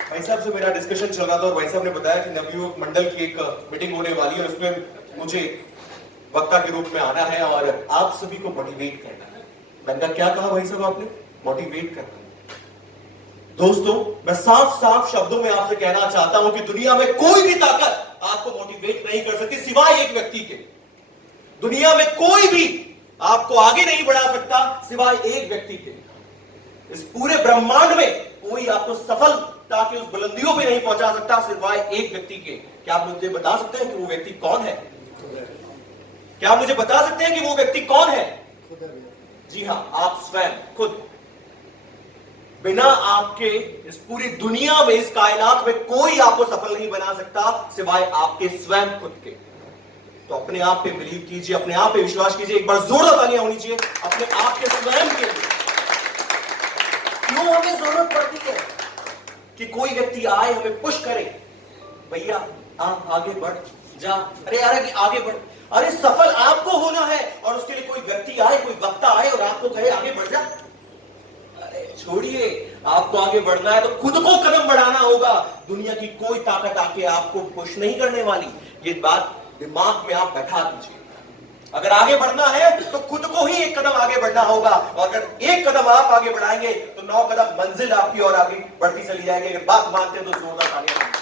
भाई साहब से मेरा डिस्कशन चल रहा था और भाई साहब ने बताया कि नवयुवक मंडल की एक मीटिंग होने वाली है और उसमें मुझे वक्ता के रूप में आना है और आप सभी को मोटिवेट करना है। मैंने कहा क्या कहा भाई साहब आपने? मोटिवेट करना है। दोस्तों, मैं साफ साफ शब्दों में आपसे कहना चाहता हूं कि दुनिया में कोई भी ताकत आपको मोटिवेट नहीं कर सकती सिवाय एक व्यक्ति के। दुनिया में कोई भी आपको आगे नहीं बढ़ा सकता सिवाय एक व्यक्ति के। इस पूरे ब्रह्मांड में कोई आपको सफलता की उस बुलंदियों पे नहीं पहुंचा सकता सिवाय एक व्यक्ति के। क्या आप मुझे बता सकते हैं कि वो व्यक्ति कौन है? क्या आप मुझे बता सकते हैं कि वो व्यक्ति कौन है? जी हां, आप स्वयं खुद। बिना आपके इस पूरी दुनिया में, इस कायनात में कोई आपको सफल नहीं बना सकता सिवाय आपके स्वयं खुद के। तो अपने आप पे बिलीव कीजिए, अपने आप पे विश्वास कीजिए। एक बार जोरदार तालियां होनी चाहिए अपने आप के स्वयं के लिए। क्यों हमें जरूरत पड़ती है कि कोई व्यक्ति आए हमें पुश करे, भैया आगे बढ़ जा, अरे यार आगे बढ़, अरे सफल आपको होना है और उसके लिए कोई व्यक्ति आए, कोई वक्ता आए और आपको कहे आगे बढ़ जा? अरे छोड़िए, आपको आगे बढ़ना है तो खुद को कदम बढ़ाना होगा। दुनिया की कोई ताकत आके आपको पुश नहीं करने वाली। ये बात दिमाग में आप बैठा दीजिए। अगर आगे बढ़ना है तो खुद को ही एक कदम आगे बढ़ना होगा और अगर एक कदम आप आगे बढ़ाएंगे तो 9 कदम मंजिल आपकी और आगे बढ़ती चली जाएगी। अगर बात मानते हैं तो जोरदार तालियां।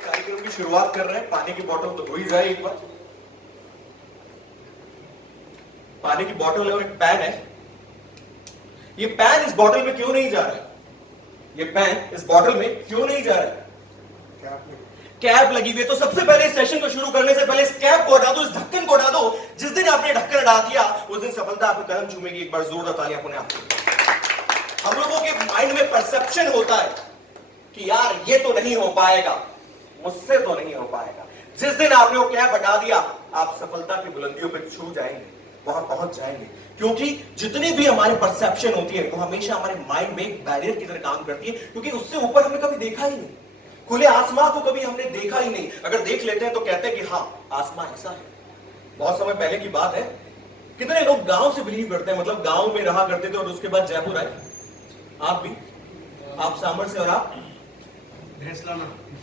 कार्यक्रम की शुरुआत कर रहे हैं, पानी की बोतल तो हो ही जाए एक बार। पानी की बोतल है और एक पेन है। ये पेन इस बोतल में क्यों नहीं जा रहा है? ये पेन इस बोतल में क्यों नहीं जा रहा है? कैप लगी हुई है। तो सबसे पहले इस सेशन को शुरू करने से पहले इस कैप को हटा दो, इस ढक्कन को हटा दो। जिस दिन आपने ढक्कन हटा दिया उस दिन सफलता आपके कदम चूमेगी। एक बार जोरदार तालियां अपने आप। हम लोगों के माइंड में परसेप्शन होता है कि यार ये तो नहीं हो पाएगा, मुझसे तो नहीं हो पाएगा। जिस दिन आपने वो कैप हटा दिया आप सफलता की बुलंदियों पर छू जाएंगे, वहां पहुंच जाएंगे। क्योंकि जितनी भी हमारी परसेप्शन होती है वो हमेशा हमारे माइंड में एक बैरियर की तरह काम करती है, क्योंकि उससे ऊपर हमने कभी देखा ही नहीं। खुले आसमान को कभी हमने देखा ही नहीं। अगर देख लेते हैं तो कहते हैं कि हाँ आसमान ऐसा है। बहुत समय पहले की बात है। कितने लोग गांव से बिलीव करते हैं, मतलब गांव में रहा करते थे और उसके बाद जयपुर आए? आप भी? आप सांबर से और आप?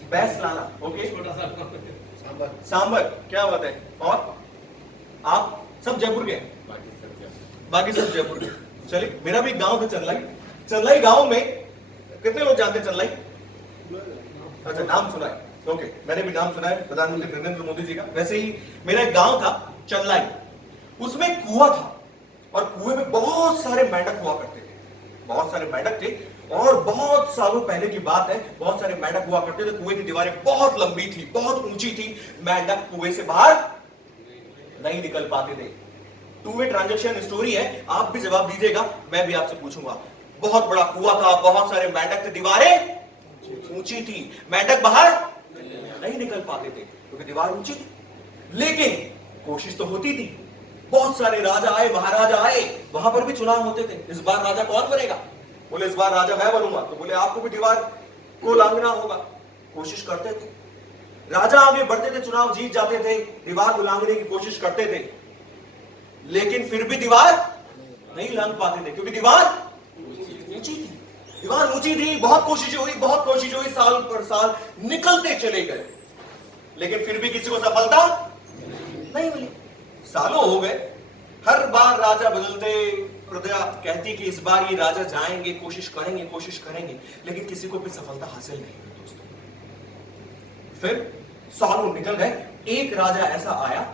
भैंसलाना। ओके, सांबर, क्या बात है। और आप सब जयपुर के? बाकी सब जयपुर के। चलिए, मेरा भी गांव था चंदलाई। चंदलाई गांव में कितने लोग जानते हैं चंदलाई? अच्छा, नाम सुना है। ओके, मैंने भी नाम सुना है प्रधानमंत्री नरेंद्र मोदी जी का। वैसे ही मेरा एक गांव था चंदलाई, उसमें कुआं था और कुएं में बहुत सारे मेंढक हुआ करते थे। बहुत सारे मेंढक थे और बहुत सालों पहले की बात है, बहुत सारे मेंढक हुआ करते थे। कुएं की दीवारें बहुत लंबी थी, बहुत ऊंची थी। मेंढक कुएं से बाहर नहीं निकल पाते थे। टू वे ट्रांजैक्शन स्टोरी है, आप भी जवाब दीजिएगा, मैं भी आपसे पूछूंगा। बहुत बड़ा कुआं था, बहुत सारे मेंढक थे, दीवारें ऊंची थी, मेंढक बाहर नहीं निकल पाते थे क्योंकि दीवार ऊंची थी। लेकिन कोशिश तो होती थी। बहुत सारे राजा आए, महाराजा आए, वहां पर भी चुनाव होते थे। इस बार राजा कौन बनेगा? बोले इस बार राजा मैं बनूंगा। तो बोले आपको भी दीवार को लांघना होगा। कोशिश करते थे, राजा आगे बढ़ते थे, चुनाव जीत जाते थे, दीवार को लांघने की कोशिश करते थे, लेकिन फिर भी दीवार नहीं लांघ पाते थे क्योंकि दीवार ऊंची थी। दीवार ऊंची थी, बहुत कोशिशें हुई, बहुत कोशिश हुई, साल पर साल निकलते चले गए, लेकिन फिर भी किसी को सफलता नहीं मिली। सालों हो गए, हर बार राजा बदलते, प्रजा कहती कि इस बार ये राजा जाएंगे, कोशिश करेंगे, कोशिश करेंगे, लेकिन किसी को भी सफलता हासिल नहीं हुई दोस्तों। फिर सालों निकल गए, एक राजा ऐसा आया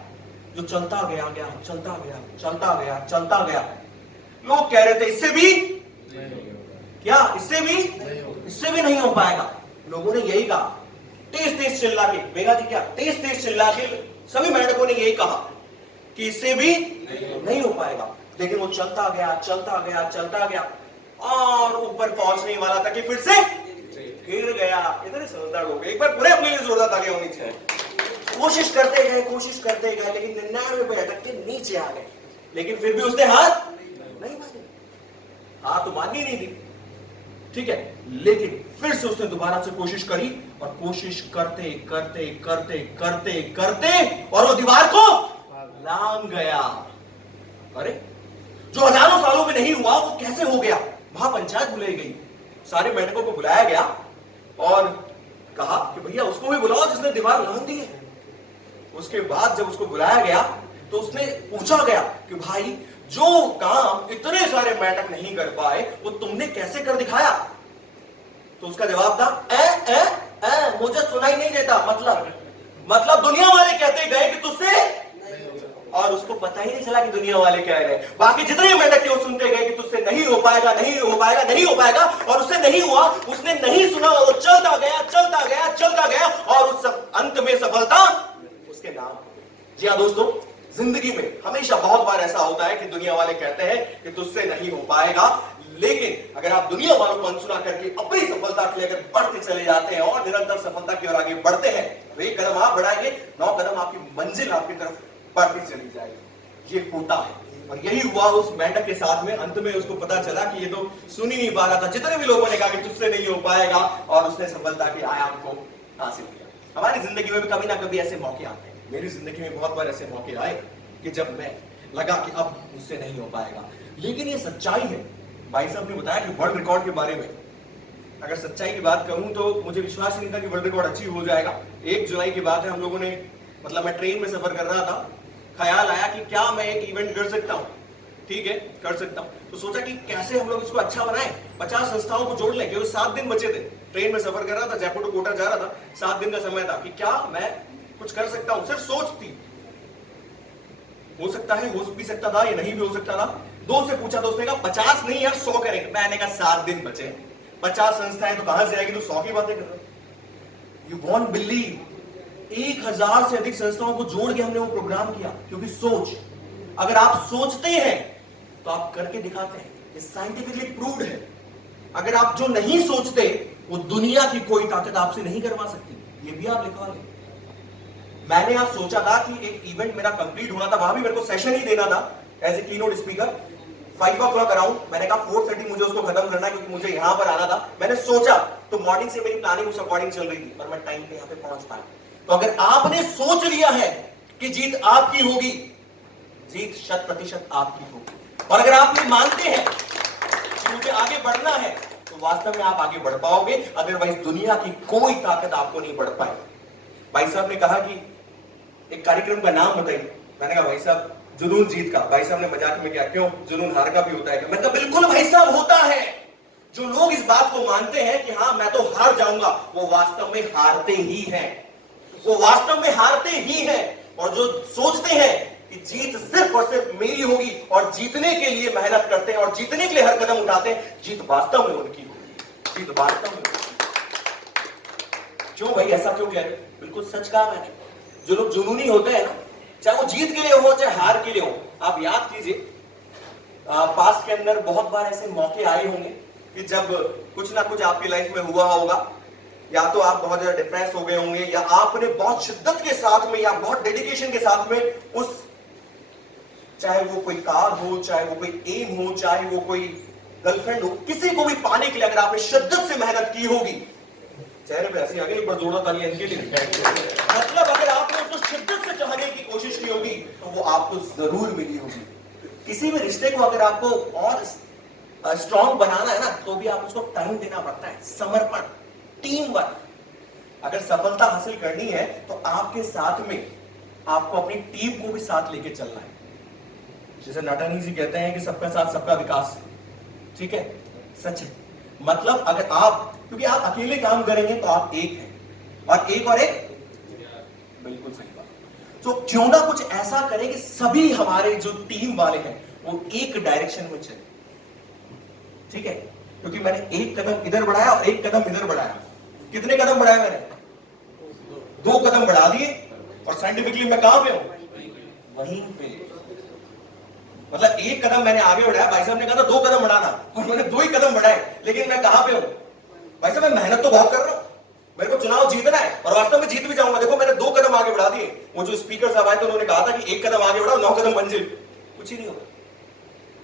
जो चलता गया, चलता गया, चलता गया, चलता गया। लोग कह रहे थे इससे भी क्या, इससे भी नहीं हो पाएगा। लोगों ने यही कहा, तेज तेज चिल्ला के, मेघा जी क्या, तेज तेज चिल्ला के सभी मेंढकों ने यही कहा कि इससे भी नहीं हो पाएगा। लेकिन वो चलता गया, चलता गया, चलता गया और ऊपर पहुंचने वाला था कि फिर से गिर गया। इतने समझदार लोग, एक बार पूरे अपने लिए जोरदार तालियां होनी चाहिए। कोशिश करते गए, कोशिश करते गए, लेकिन 99 पे अटक के नीचे आ गए। लेकिन फिर भी उसने हार नहीं मानी। हार तो माननी नहीं थी, ठीक है, लेकिन फिर से उसने दोबारा से कोशिश करी और कोशिश करते करते करते करते करते और वो दीवार को लांघ गया। अरे जो हजारों सालों में नहीं हुआ वो कैसे हो गया? महापंचायत बुलाई गई, सारे मेंढकों को बुलाया गया और कहा कि भैया उसको भी बुलाओ जिसने दीवार लांघ दी है। उसके बाद जब उसको बुलाया गया तो उसने पूछा गया कि भाई जो काम इतने सारे मेंढक नहीं कर पाए वो तुमने कैसे कर दिखाया? तो उसका जवाब था मुझे सुनाई नहीं देता, मतलब दुनिया वाले कहते गए कि तुझसे, और उसको पता ही नहीं चला कि दुनिया वाले कह रहे हैं। बाकी जितने मेंढक थे वो सुनते गए कि तुझसे नहीं हो पाएगा, नहीं हो पाएगा, नहीं हो पाएगा, और उससे नहीं हुआ, उसने नहीं सुना, वो चलता गया, चलता गया, चलता गया, और उस अंत में सफलता उसके नाम। जी हाँ दोस्तों, जिंदगी में हमेशा बहुत बार ऐसा होता है कि दुनिया वाले कहते हैं कि तुझसे नहीं हो पाएगा, लेकिन अगर आप दुनिया वालों को अनसुना करके अपनी सफलता के लिए अगर बढ़ते चले जाते हैं और निरंतर सफलता की ओर आगे बढ़ते हैं, तो एक कदम आप बढ़ाएंगे, 9 कदम आपकी मंजिल आपकी तरफ बढ़ती चली जाएगी। ये होता है, और यही हुआ उस मेंढक के साथ में। अंत में उसको पता चला कि ये तो सुन ही नहीं पा रहा था, जितने भी लोगों ने कहा कि तुझसे नहीं हो पाएगा, और उसने सफलता के आयाम को हासिल किया। हमारी जिंदगी में भी कभी ना कभी ऐसे मौके आते हैं। मेरी जिंदगी में बहुत बार ऐसे मौके आए कि जब मैं लगा कि अब मुझसे नहीं हो पाएगा, लेकिन ये सच्चाई है। भाई साहब ने बताया कि वर्ल्ड रिकॉर्ड के बारे में, अगर सच्चाई की बात करूं तो मुझे विश्वास नहीं था कि वर्ल्ड रिकॉर्ड अचीव हो जाएगा। 1 जुलाई की बात है, हम लोगों ने, मतलब मैं ट्रेन में सफर कर रहा था, ख्याल आया कि क्या मैं एक इवेंट कर सकता हूं। ठीक है, कर सकता हूं, तो सोचा कि कैसे हम लोग इसको अच्छा बनाएं, 50 संस्थाओं को जोड़ लें, क्योंकि 7 दिन बचे थे। ट्रेन में सफर कर रहा था, जयपुर टू कोटा जा रहा था, 7 दिन का समय था, कि क्या मैं कुछ कर सकता हूं। सिर्फ सोच थी, हो सकता है, हो भी सकता था, या नहीं भी हो सकता था। दोस्त से पूछा, दोस्त ने कहा 50 नहीं यार 100 करेंगे। मैंने कहा 7 दिन बचे, 50 संस्थाएं तो कहां से आएगी, तो 100 की बातें कर रहे हो। यू वॉन्ट बिलीव, 1000 से अधिक संस्थाओं को जोड़ के हमने वो प्रोग्राम किया, क्योंकि सोच, अगर आप सोचते हैं तो आप करके दिखाते हैं। ये साइंटिफिकली प्रूव्ड है। अगर आप जो नहीं सोचते, वो दुनिया की कोई ताकत आपसे नहीं करवा सकती। ये भी आप लिखवा लें। मैंने आज सोचा था कि एक इवेंट मेरा कंप्लीट होना था, वहां भी मेरे को सेशन ही देना था as a keynote speaker, 5 o'clock around. मैंने कहा 4:30 मुझे उसको खत्म करना है, क्योंकि मुझे यहां पर आना था। मैंने सोचा, तो मॉर्निंग से मेरी प्लानिंग उस अकॉर्डिंग चल रही थी, पर मैं टाइम पे यहां पे पहुंच पाया। तो अगर आपने सोच लिया है कि जीत आपकी होगी, जीत 100% आपकी होगी। और अगर आप ये मानते हैं कि मुझे आगे बढ़ना है, तो वास्तव में आप आगे बढ़ पाओगे। अदरवाइज दुनिया की कोई ताकत आपको नहीं बढ़ पाए। भाई साहब ने कहा कि एक कार्यक्रम का नाम बताइए। मैंने कहा भाई साहब जुनून जीत का। भाई साहब ने मजाक में किया, क्यों, जुनून हार का भी होता है क्या? मैंने कहा बिल्कुल भाई साहब, होता है। जो लोग इस बात को मानते हैं कि हाँ मैं तो हार जाऊंगा, वो वास्तव में हारते ही हैं, वो वास्तव में हारते ही हैं। और जो सोचते हैं कि जीत सिर्फ और सिर्फ मेरी होगी, और जीतने के लिए मेहनत करते हैं और जीतने के लिए हर कदम उठाते हैं, जीत वास्तव में उनकी होगी, जीत वास्तव में। क्यों भाई, ऐसा क्यों कह रहे? बिल्कुल सच कहा मैंने। जो लोग जुनूनी होते हैं ना, चाहे वो जीत के लिए हो चाहे हार के लिए हो, आप याद कीजिए, पास्ट के अंदर बहुत बार ऐसे मौके आए होंगे कि जब कुछ ना कुछ आपकी लाइफ में हुआ होगा, या तो आप बहुत ज्यादा डिप्रेस हो गए होंगे, या आपने बहुत शिद्दत के साथ में या बहुत डेडिकेशन के साथ में उस, चाहे वो कोई कार हो, चाहे वो कोई एम हो, चाहे वो कोई गर्लफ्रेंड हो, किसी को भी पाने के लिए अगर आपने शिद्दत से मेहनत की होगी, चेहरे पे ऐसी आ गई, एक बार जोड़ा ताली इनके लिए। मतलब अगर आपने उसको शिद्दत से चाहने की कोशिश की होगी, तो वो आपको जरूर मिली होगी। किसी भी रिश्ते को अगर आपको और स्ट्रॉन्ग बनाना है ना, तो भी आप उसको टाइम देना पड़ता है, समर्पण, टीम वर्क। अगर सफलता हासिल करनी है तो आपके साथ में आपको अपनी टीम को भी साथ लेके चलना है। जैसे नाटानी जी कहते हैं कि सबका साथ सबका विकास। ठीक है, सच है। मतलब अगर आप, क्योंकि आप अकेले काम करेंगे तो आप एक हैं, और एक बिल्कुल सही बात। तो क्यों ना कुछ ऐसा करें कि सभी हमारे जो टीम वाले हैं वो एक डायरेक्शन में चले। ठीक है, क्योंकि मैंने एक कदम इधर बढ़ाया और एक कदम इधर बढ़ाया। कितने कदम बढ़ाए मैंने? 2 कदम बढ़ा दिए। और साइंटिफिकली मैं कहां पे हूं? वहीं पे। मतलब एक कदम मैंने आगे बढ़ाया, भाई साहब ने कहा था 2 कदम बढ़ाना, और मैंने 2 ही कदम बढ़ाए, लेकिन मैं कहां पे हूं? भाई साहब मैं मेहनत तो बहुत कर रहा हूं, मेरे को चुनाव जीतना है, और वास्तव में जीत भी जाऊंगा। देखो मैंने 2 कदम आगे बढ़ा दिए। वो जो स्पीकर साहब आए थे उन्होंने कहा था कि 1 कदम आगे बढ़ाओ, 9 कदम मंजिल। कुछ ही नहीं होगा।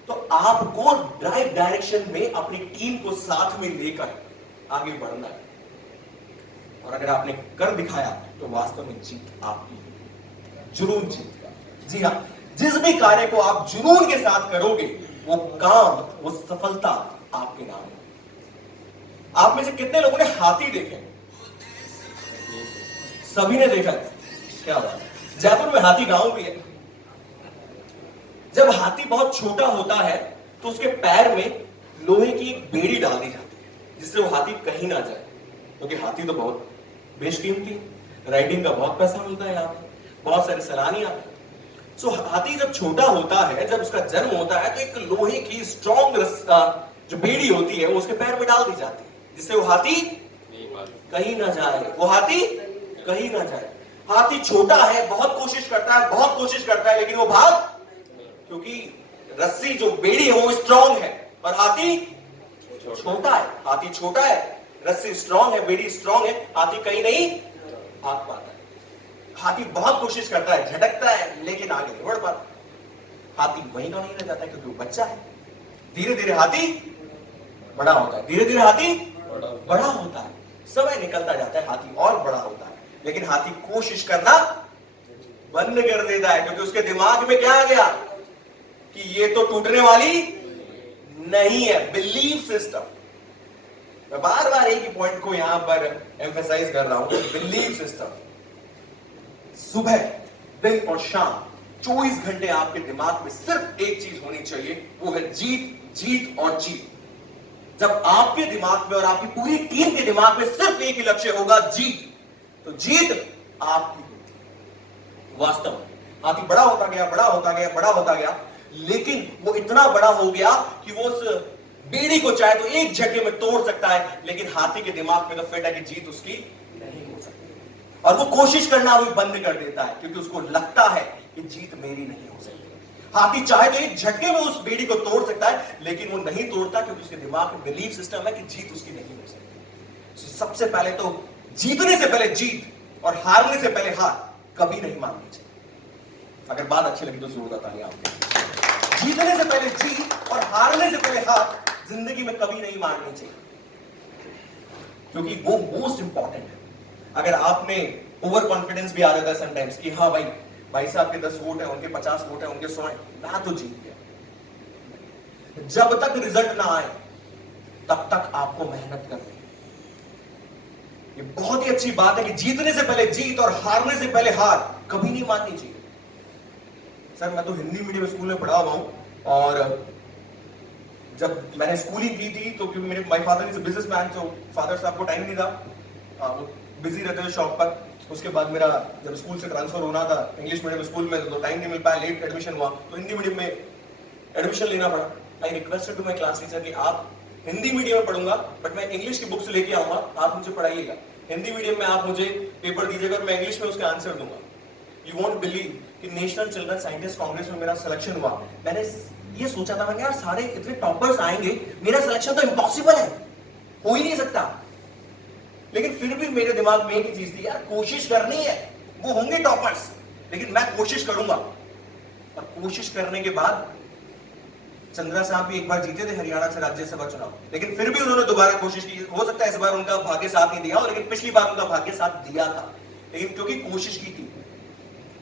तो आपको ड्राइव डायरेक्शन में अपनी टीम को साथ में लेकर आगे बढ़ना है, और अगर आपने कर दिखाया तो वास्तव में जीत आपकी, जुनून जीत का। जी हाँ, जिस भी कार्य को आप जुनून के साथ करोगे, वो काम, वो सफलता आपके नाम है। आप में से कितने लोगों ने हाथी देखे? सभी ने देखा है। क्या बात है। जयपुर में हाथी गांव भी है। जब हाथी बहुत छोटा होता है तो उसके पैर में लोहे की एक बेड़ी डाल दी जाती है जिससे वो हाथी कहीं ना जाए, क्योंकि हाथी तो बहुत बेशकीमती है, राइडिंग का बहुत पैसा मिलता है यहाँ पे, बहुत सारे सैलानी आते हैं। सो हाथी जब छोटा होता है, जब उसका जन्म होता है, तो एक लोहे की स्ट्रॉन्ग जो बेड़ी होती है वो उसके पैर में डाल दी जाती है जिससे वो हाथी कहीं ना जाए, वो हाथी कहीं ना जाए। हाथी छोटा है, बहुत कोशिश करता है, बहुत कोशिश करता है, लेकिन वो भाग, क्योंकि रस्सी जो बेड़ी है वो स्ट्रॉन्ग है और हाथी छोटा है। हाथी छोटा है, रस्सी स्ट्रॉन्ग है, बेड़ी स्ट्रॉन्ग है, हाथी कहीं नहीं भाग पाता है। हाथी बहुत कोशिश करता है, झटकता है, लेकिन आगे नहीं बढ़ पाता। हाथी वहीं का वहीं रह जाता है क्योंकि वो बच्चा है। धीरे धीरे हाथी बड़ा होता है, धीरे धीरे हाथी बड़ा होता है, समय निकलता जाता है, हाथी और बड़ा होता है, लेकिन हाथी कोशिश करना बंद कर देता है क्योंकि उसके दिमाग में क्या आ गया कि ये तो टूटने वाली नहीं है। बिलीफ सिस्टम, मैं बार बार एक ही पॉइंट को यहां पर एम्फेसाइज कर रहा हूं, बिलीफ सिस्टम। सुबह, दिन और शाम 24 घंटे आपके दिमाग में सिर्फ एक चीज होनी चाहिए, वो है जीत, जीत और जीत। जब आपके दिमाग में और आपकी पूरी टीम के दिमाग में सिर्फ एक ही लक्ष्य होगा, जीत, तो जीत आपकी होगी। वास्तव में हाथी बड़ा होता गया, बड़ा होता गया, बड़ा होता गया, लेकिन वो इतना बड़ा हो गया कि वो उस बेड़ी को चाहे तो एक झटके में तोड़ सकता है, लेकिन हाथी के दिमाग में तो फिट है कि जीत उसकी नहीं हो सकती, और वो कोशिश करना भी बंद कर देता है क्योंकि उसको लगता है कि जीत मेरी नहीं हो सकती। हाथी चाहे तो एक झटके में उस बेड़ी को तोड़ सकता है, लेकिन वो नहीं तोड़ता क्योंकि उसके दिमाग में बिलीफ सिस्टम है कि जीत उसकी नहीं हो सकती। सबसे पहले तो जीतने से पहले जीत और हारने से पहले हार कभी नहीं माननी चाहिए। अगर बात अच्छी लगी तो जरूर बताइए आपको। जीतने से पहले जीत और हारने से पहले हार जिंदगी में कभी नहीं माननी चाहिए, क्योंकि वो मोस्ट इंपॉर्टेंट है। अगर आपने ओवर कॉन्फिडेंस भी आ जाता है समटाइम्स कि हाँ भाई साहब के 10 वोट है, उनके 50 वोट है, उनके 100 है, मैं तो जीत गया। जब तक रिजल्ट ना आए तब तक आपको मेहनत करनी है। ये बहुत ही अच्छी बात है कि जीतने से पहले जीत और हारने से पहले हार कभी नहीं माननी चाहिए। सर मैं तो हिंदी मीडियम स्कूल में पढ़ा हुआ हूं, और जब मैंने स्कूलिंग की थी तो क्योंकि मेरे my father is a businessman, तो फादर साहब को टाइम नहीं था, वो बिजी रहते थे शॉप पर। उसके बाद मेरा जब स्कूल से ट्रांसफर होना था इंग्लिश मीडियम स्कूल में, तो टाइम नहीं मिल पाया, लेट एडमिशन हुआ, तो हिंदी मीडियम में एडमिशन लेना पड़ा। I requested to my class teacher कि आप हिंदी मीडियम में पढ़ूंगा बट मैं इंग्लिश की बुक्स लेके आऊंगा, आप मुझे पढ़ाइएगा, हिंदी मीडियम में आप मुझे पेपर दीजिएगा, मैं इंग्लिश में उसके आंसर दूंगा। यू वोंट बिलीव कि नेशनल चिल्ड्रन साइंटिस्ट कांग्रेस में मेरा सिलेक्शन हुआ। मैंने ये सोचा था, मैंने यार सारे इतने टॉपर्स आएंगे, मेरा सिलेक्शन तो इम्पॉसिबल है, हो ही नहीं सकता। लेकिन फिर भी मेरे दिमाग में एक चीज थी, यार कोशिश करनी है, वो होंगे टॉपर्स, लेकिन मैं कोशिश करूंगा। और कोशिश करने के बाद चंद्रा साहब भी एक बार जीते थे हरियाणा से राज्यसभा चुनाव, लेकिन फिर भी उन्होंने दोबारा कोशिश की। हो सकता है इस बार उनका भाग्य साथ नहीं दिया, लेकिन पिछली बार उनका भाग्य साथ दिया था, लेकिन क्योंकि कोशिश की थी।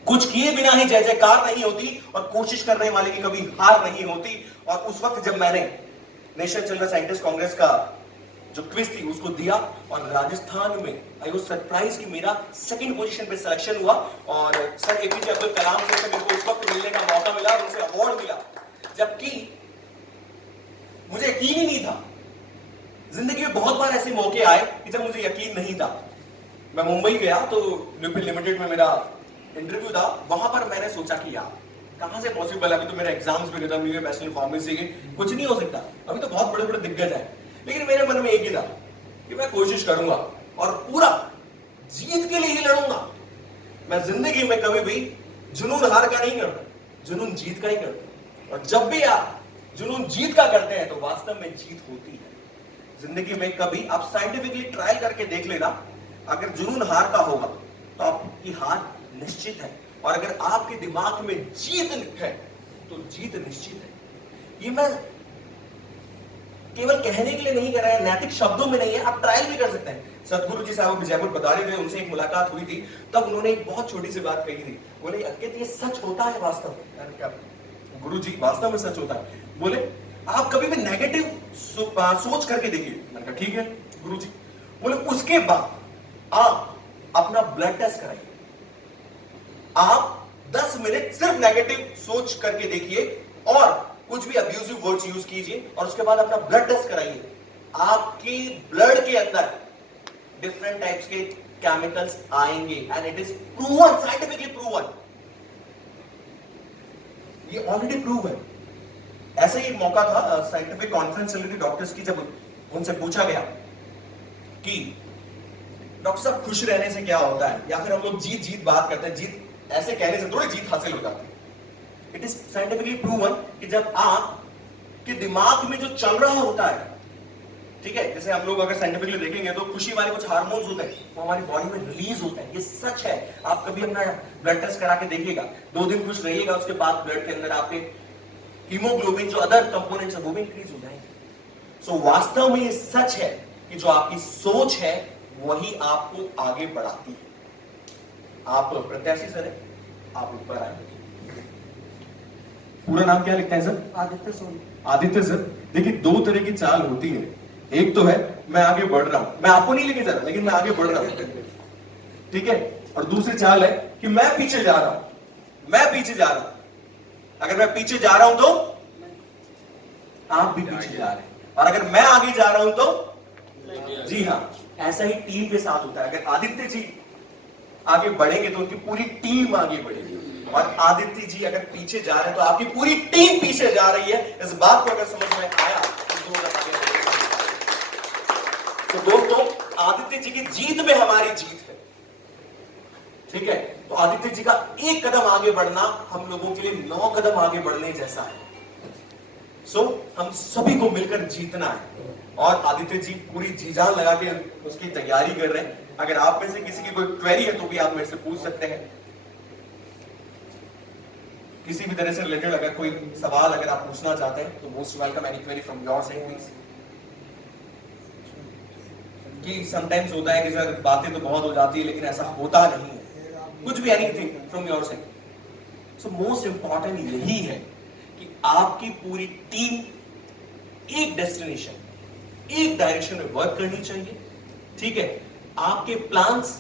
कुछ किए बिना ही जय जयकार नहीं होती, और कोशिश करने वाले की कभी हार नहीं होती। और उस वक्त जब मैंने नेशनल चिल्ड्रन साइंटिस्ट कांग्रेस का जो क्विज थी उसको दिया, और राजस्थान में आई वाज सरप्राइज कि मेरा सेकंड पोजीशन पे सिलेक्शन हुआ, और सर एपीजे अब्दुल कलाम से मेरे को उस वक्त मिलने का मौका मिला और उनसे अवार्ड मिला, जबकि मुझे यकीन ही नहीं था। जिंदगी में बहुत बार ऐसे मौके आए कि जब मुझे यकीन नहीं था। मैं मुंबई गया तो ल्यूपिन लिमिटेड में मेरा इंटरव्यू था, वहां पर मैंने सोचा कि यार कहां से पॉसिबल है, अभी तो मेरे एग्जाम्स भी खत्म हुए, बैचलर फार्मेसी के, कुछ नहीं हो सकता, अभी तो बहुत बड़े बड़े दिग्गज है। लेकिन मेरे मन में एक ही था कि मैं कोशिश करूंगा और पूरा जीत के लिए ही लड़ूंगा। मैं जिंदगी में कभी भी जुनून हार का नहीं करता, जुनून जीत का ही करता। और जब भी आप जुनून जीत का करते हैं तो वास्तव में जीत होती है। जिंदगी में कभी आप साइंटिफिकली ट्राई करके देख लेना, अगर जुनून हार का होगा तो आपकी हार निश्चित है, और अगर आपके दिमाग में जीत है तो जीत निश्चित है। ये मैं केवल कहने के लिए नहीं कर रहा है, नैतिक शब्दों में नहीं है, आप ट्रायल भी कर सकते हैं। सतगुरु जी साहब जयपुर बता रहे थे, उनसे एक मुलाकात हुई थी, तब उन्होंने एक बहुत छोटी सी बात कही थी। बोले अंकित ये सच होता है वास्तव में? क्या गुरु जी वास्तव में सच होता है? बोले आप कभी भी नेगेटिव सोच करके देखिए। मैंने कहा ठीक है, गुरुजी बोले उसके बाद आप अपना ब्लड टेस्ट कराइए। आप 10 मिनट सिर्फ नेगेटिव सोच करके देखिए और कुछ भी अब्यूजिव वर्ड्स यूज कीजिए और उसके बाद अपना ब्लड टेस्ट कराइए। आपके ब्लड के अंदर डिफरेंट टाइप्स के केमिकल्स आएंगे and it is proven, scientifically proven. ये ऑलरेडी प्रूव है। ऐसा ही एक मौका था, साइंटिफिक कॉन्फ्रेंस चल रही थी डॉक्टर्स की, जब उनसे पूछा गया कि डॉक्टर साहब खुश रहने से क्या होता है, या फिर हम लोग जीत जीत बात करते हैं, जीत ऐसे कहने से थोड़ी जीत हासिल हो जाती है। इट इज साइंटिफिकली प्रूवन कि जब आपके दिमाग में जो चल रहा होता है, ठीक है, जैसे हम लोग अगर साइंटिफिकली देखेंगे तो खुशी वाले कुछ हार्मोन्स होते हैं वो हमारी बॉडी में रिलीज होते हैं। ये सच है। आप कभी अपना ब्लड टेस्ट करा के देखिएगा, 2 दिन खुश रहिएगा, उसके बाद ब्लड के अंदर आपके हीमोग्लोबिन जो अदर कंपोनेंट्स है वो भी इंक्रीज हो जाएंगे। सो वास्तव में ये सच है कि जो आपकी सोच है वही आपको आगे बढ़ाती है। आप प्रत्याशी सर है, आप ऊपर आए। पूरा नाम क्या लिखते हैं सर? आदित्य सोनी। आदित्य सर, देखिए 2 तरह की चाल होती है। एक तो है मैं आगे बढ़ रहा हूं, मैं आपको नहीं लेके जा रहा लेकिन मैं आगे बढ़ रहा हूं, ठीक है, और दूसरी चाल है कि मैं पीछे जा रहा हूं, मैं पीछे जा रहा हूं। अगर मैं पीछे जा रहा हूं तो आप भी पीछे जा रहे हैं, और अगर मैं आगे जा रहा हूं तो जी हां, ऐसा ही टीम के साथ होता है। अगर आदित्य जी आगे बढ़ेंगे तो उनकी पूरी टीम आगे बढ़ेगी, और आदित्य जी अगर पीछे जा रहे हैं तो आपकी पूरी टीम पीछे जा रही है। इस बात को अगर समझ में आया तो तो दोस्तों, आदित्य जी की जीत में हमारी जीत है, ठीक है। तो आदित्य जी का एक कदम आगे बढ़ना हम लोगों के लिए 9 कदम आगे बढ़ने जैसा है। हम सभी को मिलकर जीतना है, और आदित्य जी पूरी जी जान लगा के उसकी तैयारी कर रहे हैं। अगर आप में से किसी की कोई क्वेरी है तो भी आप मेरे से पूछ सकते हैं, किसी भी तरह से रिलेटेड अगर कोई सवाल अगर आप पूछना चाहते हैं तो most welcome, any query from your side please. कि समटाइम्स होता है कि सर बातें तो बहुत हो जाती है लेकिन ऐसा होता नहीं है, कुछ भी, anything from your side. So most important यही है कि आपकी पूरी टीम एक डेस्टिनेशन, एक डायरेक्शन में वर्क करनी चाहिए, ठीक है। आपके प्लान्स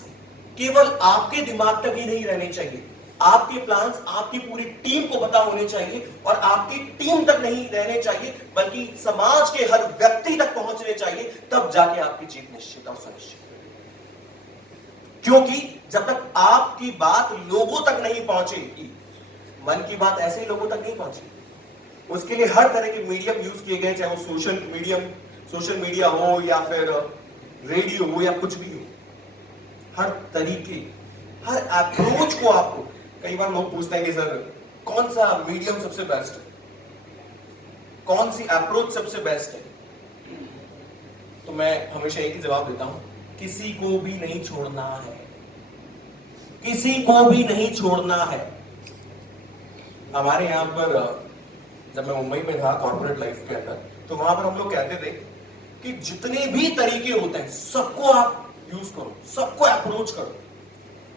केवल आपके दिमाग तक ही नहीं रहने चाहिए, आपके प्लान्स आपकी पूरी टीम को पता होने चाहिए, और आपकी टीम तक नहीं रहने चाहिए बल्कि समाज के हर व्यक्ति तक पहुंचने चाहिए, तब जाके आपकी जीत निश्चित और सुनिश्चित। क्योंकि जब तक आपकी बात लोगों तक नहीं पहुंचेगी, मन की बात ऐसे ही लोगों तक नहीं पहुंचेगी, उसके लिए हर तरह के मीडियम यूज किए गए, चाहे वो सोशल मीडिया हो या फिर रेडियो हो या कुछ भी हो। हर तरीके, हर अप्रोच को आपको, कई बार लोग पूछते हैं कि सर कौन सा मीडियम सबसे बेस्ट है, कौन सी अप्रोच सबसे बेस्ट है, तो मैं हमेशा एक ही जवाब देता हूं, किसी को भी नहीं छोड़ना है, किसी को भी नहीं छोड़ना है। हमारे यहां पर जब मैं मुंबई में था कॉर्पोरेट लाइफ के अंदर, तो वहां पर हम लोग कहते थे कि जितने भी तरीके होते हैं सबको आप यूज करो, सबको अप्रोच करो,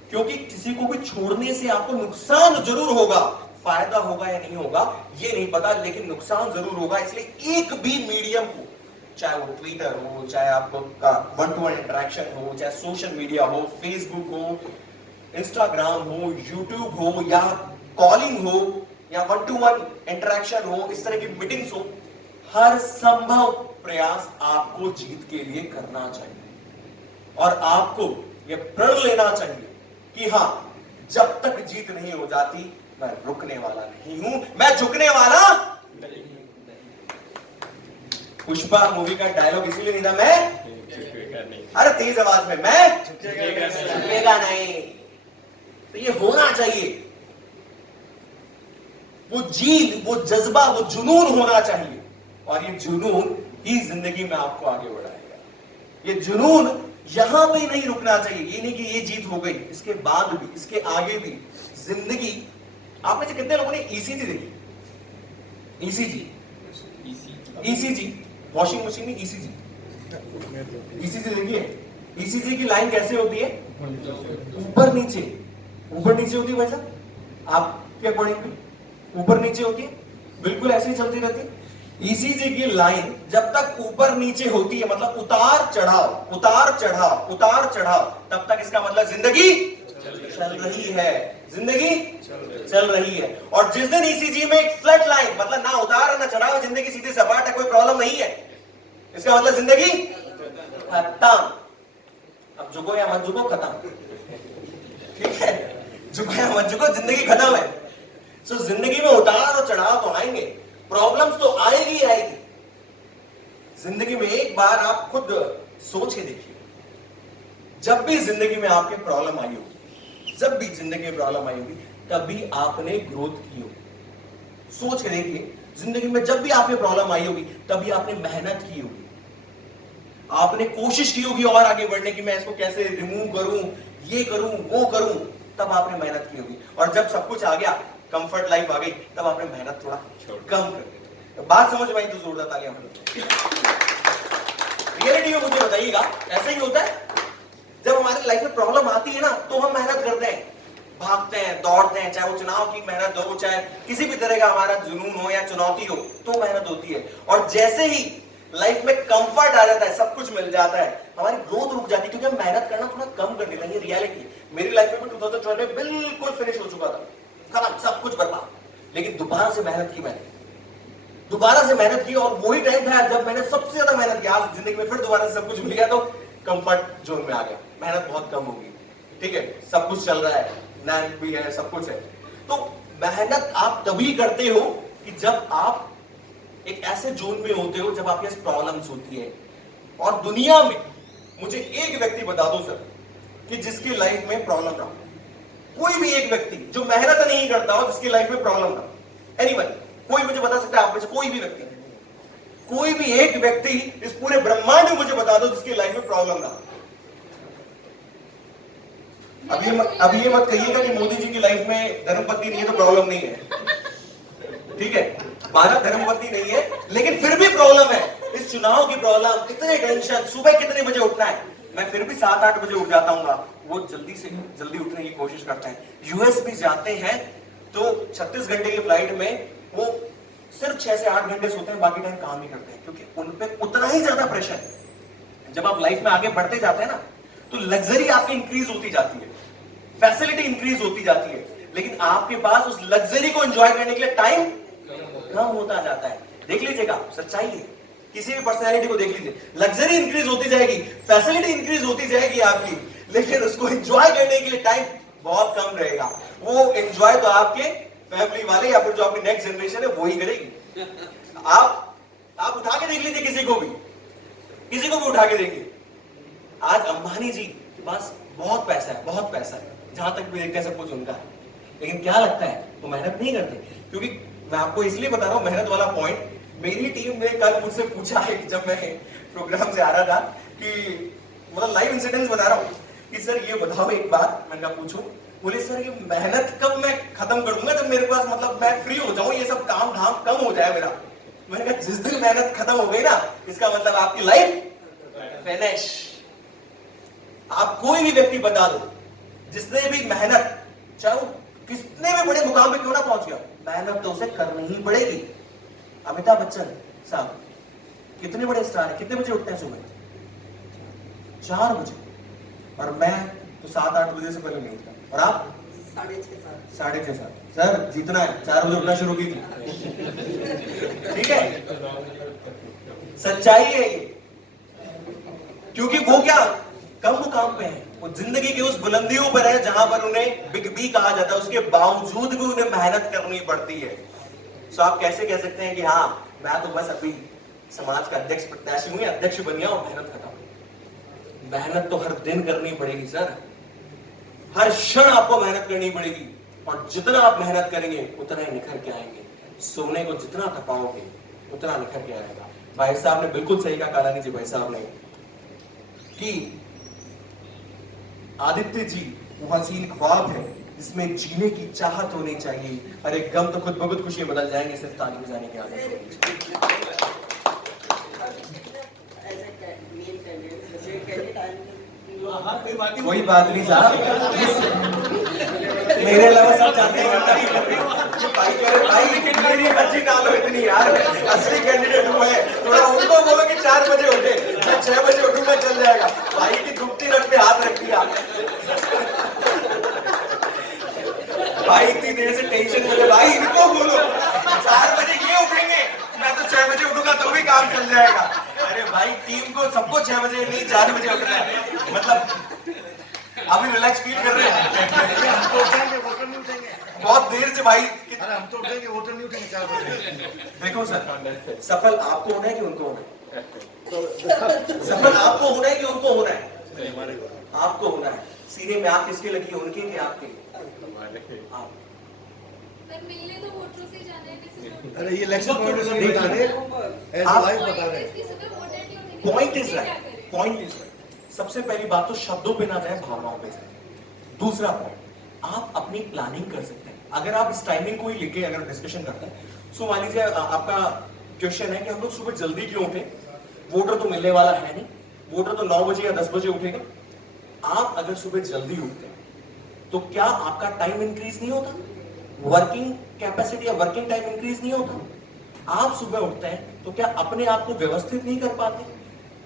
क्योंकि किसी को भी छोड़ने से आपको नुकसान जरूर होगा, फायदा होगा या नहीं होगा ये नहीं पता, लेकिन नुकसान जरूर होगा। इसलिए एक भी मीडियम को, चाहे वो ट्विटर हो, चाहे आपका 1-to-1 इंटरेक्शन हो, चाहे सोशल मीडिया हो, फेसबुक हो, इंस्टाग्राम हो, यूट्यूब हो, या कॉलिंग हो, या 1-to-1 इंटरेक्शन हो, इस तरह की मीटिंग्स हो, हर संभव प्रयास आपको जीत के लिए करना चाहिए, और आपको यह प्रण लेना चाहिए कि हां, जब तक जीत नहीं हो जाती मैं रुकने वाला नहीं हूं, मैं झुकने वाला नहीं। पुष्पा मूवी का डायलॉग इसीलिए नहीं था, मैं अरे तेज आवाज में, मैं झुकेगा नहीं। तो ये होना चाहिए, वो जीत, वो जज्बा, वो जुनून होना चाहिए, और ये जुनून ही जिंदगी में आपको आगे बढ़ाएगा। ये जुनून यहां पे नहीं रुकना चाहिए। ये नहीं कि ये जीत हो गई, इसके बाद भी, इसके आगे भी जिंदगी। आप में से कितने लोगों ने ईसीजी देखी? ईसीजी वॉशिंग मशीन में ईसीजी देखिए। ईसीजी की लाइन कैसे होती है? ऊपर नीचे, ऊपर नीचे होती है भाई साहब, आपके अकॉर्डिंग भी ऊपर नीचे होती है, बिल्कुल ऐसे ही चलती रहती है। ईसीजी की लाइन जब तक ऊपर नीचे होती है, मतलब उतार चढ़ाव उतार चढ़ाव उतार चढ़ाव, तब तक इसका मतलब जिंदगी चल रही है, जिंदगी चल रही है। और जिस दिन ईसीजी में एक फ्लैट लाइन, मतलब ना उतार ना चढ़ाव, जिंदगी सीधी सपाट है, कोई प्रॉब्लम नहीं है, इसका मतलब जिंदगी खत्म। अब झुको या मत झुको, खत्म। ठीक है, झुको या मत झुको, जिंदगी खत्म है। सो जिंदगी में उतार और चढ़ाव तो आएंगे, प्रॉब्लम्स तो आएगी ही आएगी। जिंदगी में एक बार आप खुद सोच के देखिए, जब भी जिंदगी में आपके प्रॉब्लम आई होगी, जब भी जिंदगी में प्रॉब्लम आई होगी, तभी आपने ग्रोथ की होगी। सोच के देखिए, जिंदगी में जब भी आपने प्रॉब्लम आई होगी, तभी आपने मेहनत की होगी, आपने कोशिश की होगी और आगे बढ़ने की, मैं इसको कैसे रिमूव करूं, ये करूं, वो करूं, तब आपने मेहनत की होगी। और जब सब कुछ आ गया, कंफर्ट लाइफ आ गई, तब आपने मेहनत थोड़ा कम कर दी। तो बात समझ में आई तो जोरदार तालियां। रियलिटी में मुझे बताइएगा, ऐसा ही होता है। जब हमारी लाइफ में प्रॉब्लम आती है ना, तो हम मेहनत करते हैं, भागते हैं, दौड़ते हैं, चाहे वो चुनाव की मेहनत हो, चाहे किसी भी तरह का हमारा जुनून हो या चुनौती हो, तो मेहनत होती है। और जैसे ही लाइफ में कंफर्ट आ जाता है, सब कुछ मिल जाता है, हमारी ग्रोथ रुक जाती है, क्योंकि हम मेहनत करना थोड़ा कम कर देते हैं। ये रियलिटी। मेरी लाइफ में 2012 में बिल्कुल फिनिश हो चुका था, खत्म, सब कुछ बर्बाद। लेकिन दोबारा से मेहनत की, मैंने दोबारा से मेहनत की, और वही टाइम था जब मैंने सबसे ज्यादा मेहनत की। आज जिंदगी में फिर दोबारा से सब कुछ मिल गया, तो कंफर्ट जोन में आ गया, मेहनत बहुत कम होगी। ठीक है, सब कुछ चल रहा है, नैन भी है, सब कुछ है। तो मेहनत आप तभी करते हो कि जब आप एक ऐसे जोन में होते हो जब आपके पास प्रॉब्लम्स होती है। और दुनिया में मुझे एक व्यक्ति बता दो सर, कि जिसकी लाइफ में प्रॉब्लम ना हो, कोई भी एक व्यक्ति जो मेहनत नहीं करता हो, जिसकी लाइफ में प्रॉब्लम ना हो। एनीवन, कोई मुझे बता सकता है आप में से कोई भी व्यक्ति, कोई भी एक व्यक्ति इस पूरे ब्रह्मांड में मुझे बता दो जिसकी लाइफ में प्रॉब्लम ना हो। अब ये मत कहिएगा कि मोदी जी की लाइफ में धर्मपत्नी नहीं है तो प्रॉब्लम नहीं है। ठीक है, भारत धर्मपत्नी नहीं है, लेकिन फिर भी प्रॉब्लम है। इस चुनाव की प्रॉब्लम, कितने टेंशन, सुबह कितने बजे उठना है, मैं फिर भी 7-8 बजे उठ जाता हूँ। वो जल्दी से जल्दी उठने की कोशिश करते हैं। यूएस भी जाते हैं तो 36 घंटे की फ्लाइट में वो सिर्फ 6 से 8 घंटे सोते हैं, बाकी टाइम काम ही करते हैं, क्योंकि उन पे उतना ही ज्यादा प्रेशर है। जब आप लाइफ में आगे बढ़ते जाते हैं ना, तो लग्जरी आपकी इंक्रीज होती जाती है, फैसिलिटी इंक्रीज होती जाती है, लेकिन आपके पास उस लग्जरी को एंजॉय करने के लिए टाइम कम होता जाता है। देख लीजिएगा, सच्चाई है। किसी भी पर्सनैलिटी को देख लीजिए, लग्जरी इंक्रीज होती जाएगी, फैसिलिटी इंक्रीज होती जाएगी आपकी, लेकिन उसको एंजॉय करने के लिए टाइम बहुत कम रहेगा। वो एंजॉय तो आपके फैमिली वाले या फिर जो आपकी नेक्स्ट जनरेशन है वो ही करेगी। आप उठा के देख लीजिए, किसी को भी उठा के देखिए। आज अंबानी जी के पास बहुत पैसा है, बहुत पैसा है, जहां तक भी देखते हैं सब कुछ उनका है, लेकिन क्या लगता है वो मेहनत नहीं करते। क्योंकि मैं आपको इसलिए बता रहा हूं मेहनत वाला पॉइंट, मेरी टीम ने कल मुझसे पूछा है कि जब मैं प्रोग्राम से आ रहा था, कि मतलब लाइव इंसिडेंट्स बता रहा हूँ कि सर ये बताओ एक बात, मैंने कहा पूछो। बोले सर ये मेहनत कब मैं खत्म कर दूंगा, जब मेरे पास मतलब मैं फ्री हो जाऊं, ये सब काम धाम कम हो जाए मेरा। मैंने कहा जिस दिन मेहनत खत्म हो गई ना, इसका मतलब आपकी लाइफ फिनिश। आप कोई भी व्यक्ति बता दो जिसने भी मेहनत, चाहे वो कितने भी बड़े मुकाम पे क्यों ना पहुंच गया, मेहनत तो उसे करनी ही पड़ेगी। अमिताभ बच्चन साहब कितने बड़े स्टार है, कितने बजे उठते हैं सुबह? 4 बजे। और मैं तो 7-8 बजे से पहले नहीं उठता। और आप? 6:30। सर जीतना है, 4 बजे उठना शुरू कीजिए। ठीक है, सच्चाई है ये। क्योंकि वो क्या कम मुकाम पे है, वो जिंदगी की उस बुलंदियों पर है जहां पर उन्हें बिग बी कहा जाता है, उसके बावजूद भी उन्हें मेहनत करनी पड़ती है। तो आप कैसे कह सकते हैं कि हाँ मैं तो बस अभी समाज का अध्यक्ष प्रत्याशी हूं, अध्यक्ष बन गया और मेहनत खत्म। मेहनत तो हर दिन करनी पड़ेगी सर, हर क्षण आपको मेहनत करनी पड़ेगी। और जितना आप मेहनत करेंगे उतना ही निखर के आएंगे। सोने को जितना तपाओगे उतना निखर के आएगा। भाई साहब ने बिल्कुल सही कहा, कालानी जी भाई साहब ने, कि आदित्य जी वो हसीन ख्वाब है जिसमें जीने की चाहत होनी चाहिए। अरे गम तो खुद ब खुद खुशी बदल जाएंगे सिर्फ ताली बजाने की आदत होगी। कोई बात नहीं साहब, मेरे अलावा सब जानते हैं तभी कर रही हूँ। भाई कह रहे भाई मेरी मर्जी डालो इतनी यार, असली कैंडिडेट हूँ मैं, थोड़ा उनको बोलो कि 4 बजे उठे, मैं 6 बजे उठूंगा चल जाएगा। भाई की दुखती रख पे हाथ रख दिया। भाई इतनी देर से टेंशन में थे, भाई इनको बोलो 4 बजे ये उठेंगे, मैं तो 6 बजे उठूंगा तो भी काम चल जाएगा। अरे भाई टीम को सबको 6 बजे नहीं 4 बजे उठना है, मतलब अभी रिलैक्स फील कर रहे हैं। हम तो उठेंगे, वोटर नहीं उठेंगे। बहुत देर से भाई। अरे हम तो उठेंगे, वोटर नहीं उठेंगे 4 बजे। देखो सर, सफल आपको होना है कि उनको होना है? सफल आपको होना है कि उनको होना है? आपको होना है। सीने में आग किसके लगी है, उनके कि आपके? आप। पर मिलने तो वोटरों से जाना है किसी को। अरे ये इलेक्शन पॉइंट से बता रहे, ऐसे आप- लाइव बता रहे। Point is right, point is right. सबसे पहली बात तो शब्दों पे ना जाए, भावनाओं पे जाए। दूसरा पॉइंट, आप अपनी प्लानिंग कर सकते हैं। अगर आप इस टाइमिंग को ही लेके अगर डिस्कशन करते हैं, सो मान लीजिए आपका क्वेश्चन है कि हम लोग सुबह जल्दी क्यों उठे, वोटर तो मिलने वाला है नहीं, वोटर तो 9 बजे या 10 बजे उठेगा। आप अगर सुबह जल्दी उठते हैं तो क्या आपका टाइम इंक्रीज नहीं होता? वर्किंग कैपेसिटी या वर्किंग टाइम इंक्रीज नहीं होता? आप सुबह उठते हैं तो क्या अपने आप को व्यवस्थित नहीं कर पाते?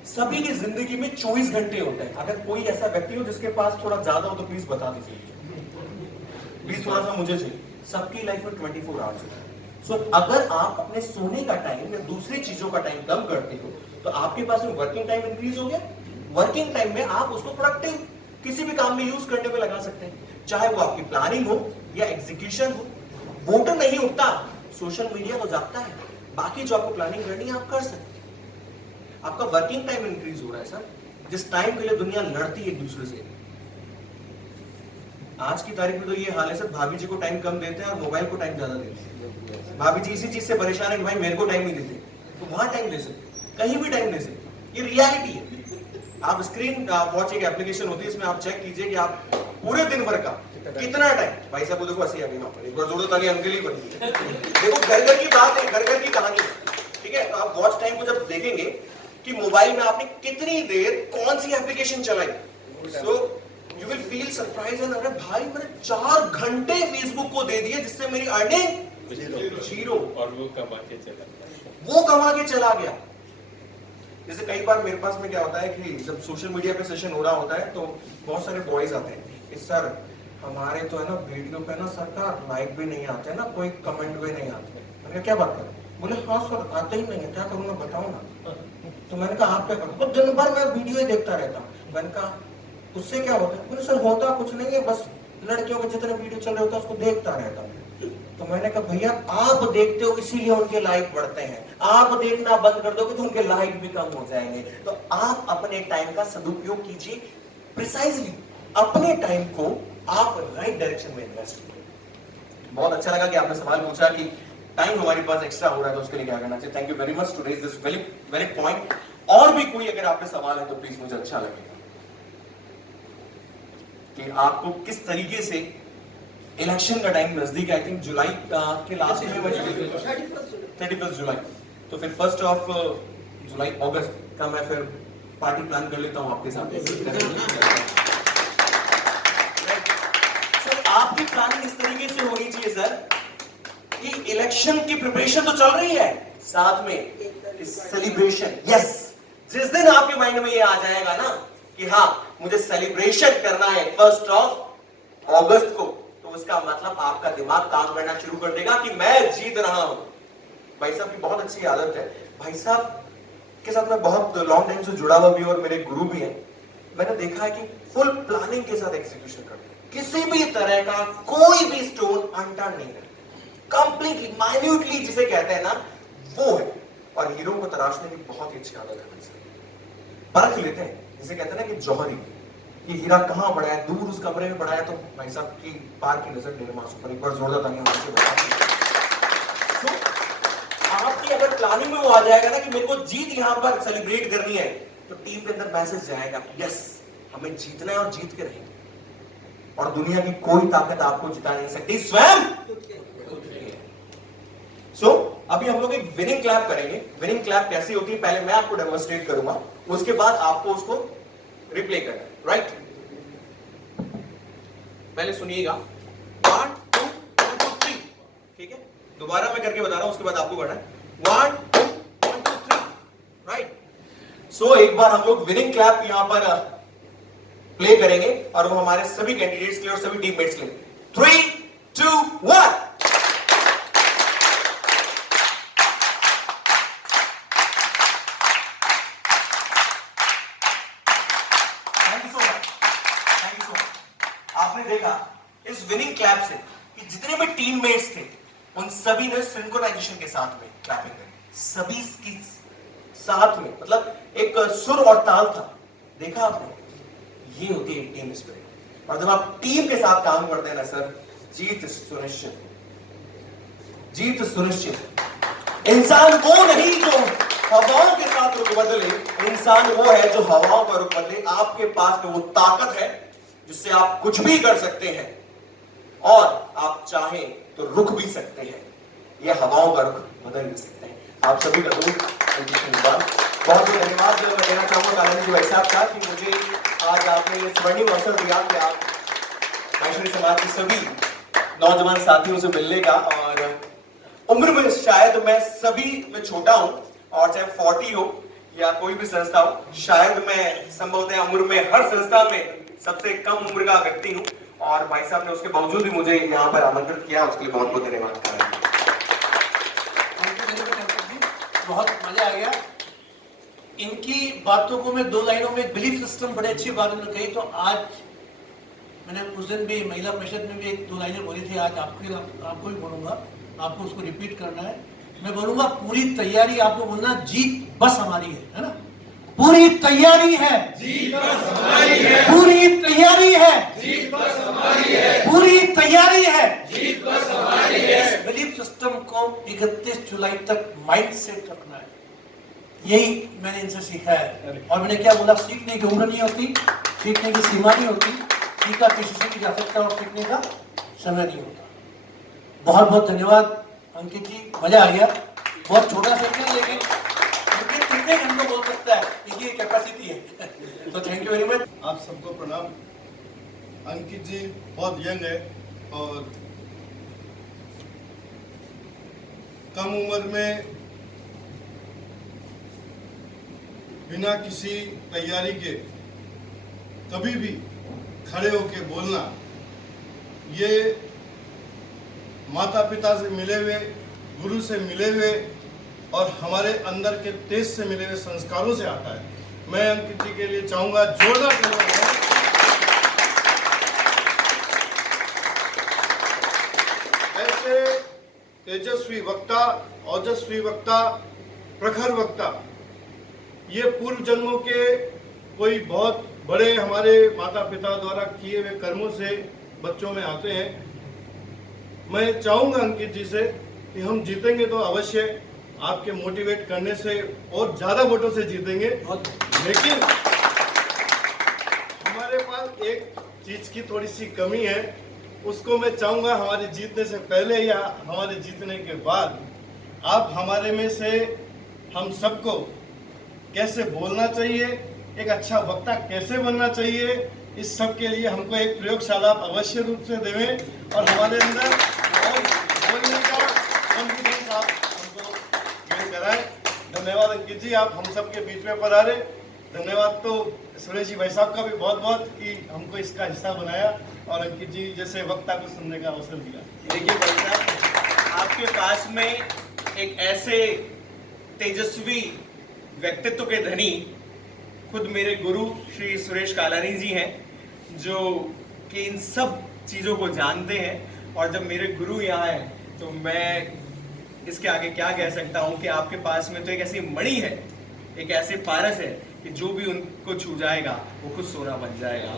सभी की जिंदगी में 24 घंटे होते हैं। अगर कोई ऐसा व्यक्ति हो जिसके पास थोड़ा ज्यादा हो तो प्लीज बता दीजिए, प्लीज थोड़ा सा मुझे चाहिए। सबकी लाइफ में 24 आवर्स होता है। सो अगर आप अपने सोने का टाइम या दूसरी चीजों का टाइम कम करते हो तो आपके पास में वर्किंग टाइम इंक्रीज हो गया। वर्किंग टाइम में आप उसको प्रोडक्टिव किसी भी काम में यूज करने में लगा सकते हैं, चाहे वो आपकी प्लानिंग हो या एग्जीक्यूशन हो। वोटर नहीं उठता, सोशल मीडिया तो जागता है। बाकी जो आपको प्लानिंग करनी है आप कर सकते हैं। आपका वर्किंग टाइम इंक्रीज हो रहा है सर, जिस टाइम के लिए दुनिया लड़ती है एक दूसरे से। आज की तारीख में तो ये हाल है सर, भाभी जी को टाइम कम देते हैं और मोबाइल को टाइम ज्यादा देते हैं। भाभी जी इसी चीज से परेशान है कि भाई मेरे को टाइम नहीं देते, तो वहां टाइम दे सकते, कहीं भी टाइम दे सकते। ये रियलिटी है। आप स्क्रीन वॉच एक एप्लीकेशन होती है, इसमें आप चेक कीजिए कि आप पूरे दिन भर का कितना टाइम, भाई साहब को देखो ऐसे ही अभी एक बार जोड़ो ताली अंकल ही बनी है। देखो घर घर की बात है, घर घर की कहानी है, ठीक है। तो आप वॉच टाइम को जब देखेंगे कि मोबाइल में आपने कितनी देर कौन सी एप्लीकेशन चलाई, so you will feel surprise. अरे भाई मैंने 4 घंटे फेसबुक को दे दिए जिससे मेरी अर्निंग जीरो, और वो कमा के चला गया। जैसे कई बार मेरे पास में क्या होता है कि जब सोशल मीडिया पे सेशन हो रहा होता है तो बहुत सारे बॉयज आते हैं कि सर हमारे तो है ना वीडियो पे ना सरकार लाइक भी नहीं आते ना, कोई कमेंट भी नहीं आते। मैंने क्या बात कर, बोले हाँ सर आते ही नहीं है, क्या करूँ मैं बताओ ना। तो मैंने कहा आप क्या करो, तो दिन भर मैं वीडियो ही देखता रहता हूँ। मैंने कहा उससे क्या होता है, बोले सर होता कुछ नहीं है, बस लड़कियों के जितने वीडियो चल रहे होता है उसको देखता रहता हूँ। तो मैंने कहा भैया आप देखते हो इसीलिए उनके लाइक बढ़ते हैं, आप देखना बंद कर दोगे तो उनके लाइक भी कम हो जाएंगे। तो आप अपने टाइम का सदुपयोग कीजिए, प्रिसाइजली अपने टाइम को आप राइट डायरेक्शन में इन्वेस्ट कीजिए। बहुत अच्छा लगा कि आपने सवाल पूछा कि टाइम हमारे पास एक्स्ट्रा हो रहा है तो उसके लिए क्या करना चाहिए। Thank you very much to raise this very point. और भी कोई अगर आपके सवाल है तो प्लीज, मुझे अच्छा लगेगा कि आपको किस तरीके से इलेक्शन का टाइम नजदीक, आई थिंक जुलाई के लास्ट में 31 जुलाई, तो फिर 1 जुलाई अगस्त का मैं फिर पार्टी प्लान कर लेता हूं आपके साथ। सर आपकी प्लानिंग इस तरीके से होनी चाहिए सर कि इलेक्शन की प्रिपरेशन तो चल रही है, साथ में सेलिब्रेशन। यस, जिस दिन आपके माइंड में ये आ जाएगा ना कि हाँ मुझे सेलिब्रेशन करना है 1 अगस्त को, तो उसका मतलब आपका दिमाग काम करना शुरू कर देगा कि मैं जीत रहा हूं। भाई साहब की बहुत अच्छी आदत है, भाई साहब के साथ मैं बहुत लॉन्ग टाइम से जुड़ा हुआ भी और मेरे गुरु भी हैं। मैंने देखा है कि फुल प्लानिंग के साथ एग्जीक्यूशन करते हैं, किसी भी तरह का कोई भी स्टोन अनटर्न नहीं है, कंप्लीटली माइन्यूटली जिसे कहते हैं ना वो है। और हीरो को तराशने की बहुत ही अच्छी आदत है भाई साहब। परख लेते हैं, जिसे कहते हैं ना कि जौहरी, कि हीरा कहां पड़ा है, दूर उस कमरे में पड़ा है, तो भाई साहब की पार की नजर डेढ़ मास ऊपर। एक बार जोरदार तालियां। आपकी अगर प्लानिंग में वो आ जाएगा ना कि मेरे को जीत यहां पर सेलिब्रेट करनी है, तो टीम के अंदर मैसेज जाएगा यस हमें जीतना है और जीत के रहेंगे, और दुनिया की कोई ताकत आपको जिता नहीं सकती, स्वयं। सो अभी हम लोग एक विनिंग क्लैप करेंगे। विनिंग क्लैप कैसी होती है पहले मैं आपको डेमोन्स्ट्रेट करूंगा, उसके बाद आपको उसको रिप्ले करना है, राइट। पहले सुनिएगा, 1 2 1 2 3, ठीक है? दोबारा मैं करके बता रहा हूं, उसके बाद आपको करना है 1 2 1 2 3, राइट? सो एक बार हम लोग विनिंग क्लैप यहां पर प्ले करेंगे और वो हमारे सभी कैंडिडेट्स के लिए और सभी टीममेट्स के लिए। 3 2 1। आपने देखा इस विनिंग क्लैप से कि जितने भी टीममेट्स थे उन सभी ने सिंक्रोनाइजेशन के साथ में क्लैपिंग करी, सभी की साथ में, मतलब एक सुर और ताल था। देखा आपने? ये होती है टीम स्पिरिट। और जब आप टीम के साथ काम करते हैं ना सर, जीत सुनिश्चित, जीत सुनिश्चित। इंसान वो नहीं जो हवाओं के साथ रुख बदले, इंसान वो है जो हवाओं का रुख बदले। आपके पास में वो ताकत है जिससे आप कुछ भी कर सकते हैं और आप चाहें तो रुक भी सकते हैं। ये हवाओं का रुख बदल भी सकते हैं। आप सभी का दोस्त बहुत बहुत धन्यवाद मैं देना चाहूंगा कालानी जी भाई साहब का कि मुझे आज आपने ये स्वर्णिम अवसर दिया कि आप वैष्णवी समाज के सभी नौजवान साथियों से मिलने का। और उम्र में शायद मैं सभी में छोटा हूं, और चाहे 40 हो या कोई भी संस्था हो, शायद मैं संभवतः उम्र में हर संस्था में सबसे कम उम्र का व्यक्ति हूं। और भाई साहब ने उसके बावजूद भी मुझे यहाँ पर आमंत्रित किया, उसके लिए बहुत बहुत धन्यवाद। बहुत मजा आ गया। इनकी बातों को मैं 2 लाइनों में, बिलीफ सिस्टम बड़े अच्छी बात उन्होंने कही। तो आज मैंने उस दिन भी महिला परिषद में भी 1-2 लाइनें बोली थी, आज आपको भी बोलूंगा, आपको उसको रिपीट करना है। मैं बोलूंगा पूरी तैयारी, आपको बोलना जीत बस हमारी है ना? पूरी तैयारी है, जीत बस हमारी है। पूरी तैयारी है, जीत बस हमारी है। पूरी तैयारी है, जीत बस हमारी है। इस बिलीफ सिस्टम को 31 जुलाई तक माइंड सेट रखना है। यही मैंने इनसे सीखा है। और मैंने क्या बोला, सीखने की उम्र नहीं होती, सीखने की सीमा नहीं होती, सीखा किसी से भी जा सकता है और सीखने का समय नहीं होता। बहुत बहुत धन्यवाद अंकित जी, मजा आ गया। बहुत छोटा सेक्शन, लेकिन कितने घंटों बोल सकता है, ये कैपेसिटी है। तो थैंक यू वेरी मच। आप सबको प्रणाम। अंकित जी बहुत यंग है और कम उम्र में बिना किसी तैयारी के कभी भी खड़े होके बोलना, ये माता पिता से मिले हुए, गुरु से मिले हुए और हमारे अंदर के तेज से मिले हुए संस्कारों से आता है। मैं अंकित जी के लिए चाहूंगा जोरदार तालियां। ऐसे तेजस्वी वक्ता, ओजस्वी वक्ता, प्रखर वक्ता, ये पूर्व जन्मों के कोई बहुत बड़े हमारे माता पिता द्वारा किए हुए कर्मों से बच्चों में आते हैं। मैं चाहूंगा अंकित जी से कि हम जीतेंगे तो अवश्य आपके मोटिवेट करने से और ज्यादा वोटों से जीतेंगे। लेकिन हमारे पास एक चीज की थोड़ी सी कमी है, उसको मैं चाहूंगा हमारे जीतने से पहले या हमारे जीतने के बाद आप हमारे में से हम सबको कैसे बोलना चाहिए, एक अच्छा वक्ता कैसे बनना चाहिए, इस सब के लिए हमको एक प्रयोगशाला अवश्य रूप से देवें और हमारे अंदर और बोलने का कॉन्फिडेंस आप हमको गेन कराएं। धन्यवाद अंकित जी, आप हम सब के बीच में पधारे। धन्यवाद तो सुरेश जी भाई साहब का भी बहुत बहुत कि हमको इसका हिस्सा बनाया और अंकित जी जैसे वक्ता को सुनने का अवसर दिया। देखिए भाई साहब, आपके पास में एक ऐसे तेजस्वी व्यक्तित्व के धनी खुद मेरे गुरु श्री सुरेश कालानी जी हैं, जो कि इन सब चीज़ों को जानते हैं। और जब मेरे गुरु यहाँ हैं तो मैं इसके आगे क्या कह सकता हूँ कि आपके पास में तो एक ऐसी मणि है, एक ऐसे पारस है कि जो भी उनको छू जाएगा वो खुद सोना बन जाएगा।